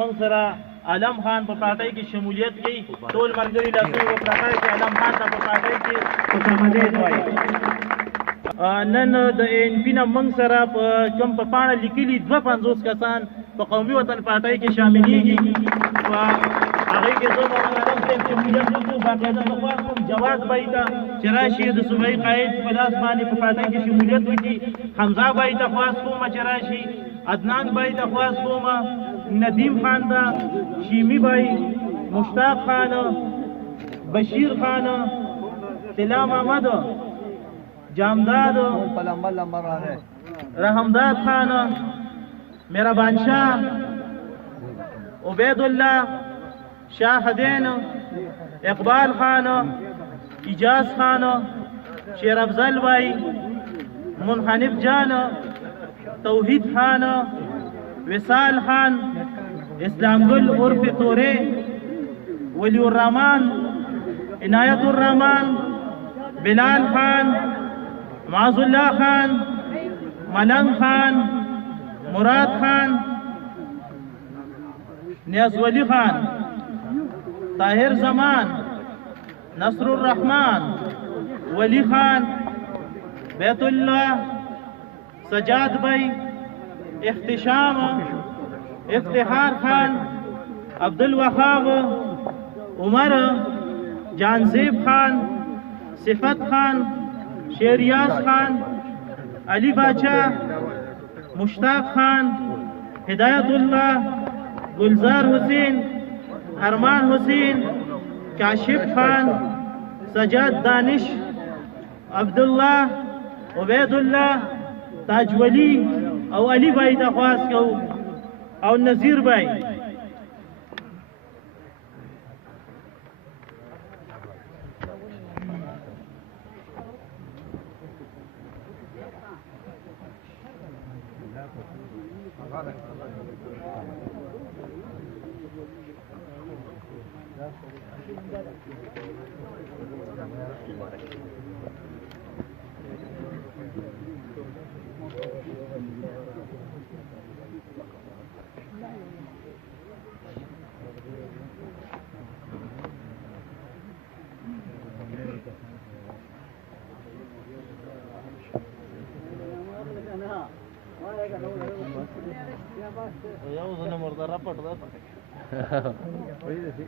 موږ سره علم خان په پارټۍ کې شمولیت کوي. ټول ملګري لاسونه وپراته چې علم خان ته په پارټۍ کې خوشامدید وایي. نن د ان پی نه موږ سره په کوم په پاڼه لیکلي 250 کسان په قومي وطن پارټۍ کې شاملېږي. په هغې کې زه به علم صاحب شمولیت وکړو. باقاعده زه غواړم جواد بھائی ته چې راشي د صوبایي قاید په لاس باندې په پارټۍ کې شمولیت وکړي. حمزه بھای ته خواست کوم چې راشي. عدنان بھای ته خواست کوم. ندیم خان دا، شیمی بھائی، مشتاق خان، بشیر خان، طلا محمد، جامداد، رحمداد خان، مهربان شاہ، عبید اللہ، شاہدین، اقبال خان، اجاز خان، شیر افضل بھائی، منحنف جان، توحید خان، وصال خان، اسلام گل عرف تورے، ولی الرحمان، عنایت الرحمان، بلال خان، معاذ اللہ خان، ملنگ خان، مراد خان، نیاز ولی خان، طاہر زمان، نصر الرحمان، ولی خان، بیت اللہ، سجاد بھائی، احتشام، افتخار خان، عبدالوهاب، عمر، جانزیب خان، صفت خان، شیریاز خان، علی باچا، مشتاق خان، ہدایت اللہ، گلزار حسین، ارمان حسین، کاشف خان، سجاد دانش، عبداللہ، عبید اللہ، تاج ولی او علی بھائی درخواست کو او نذیر بھائی.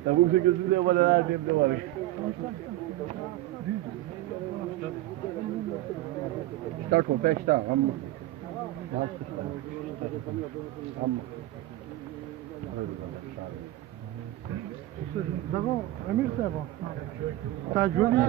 Tampoco sé que se le va a dar tiempo de vale. Start from back start. D'abord, Amir c'est bon. T'as joli.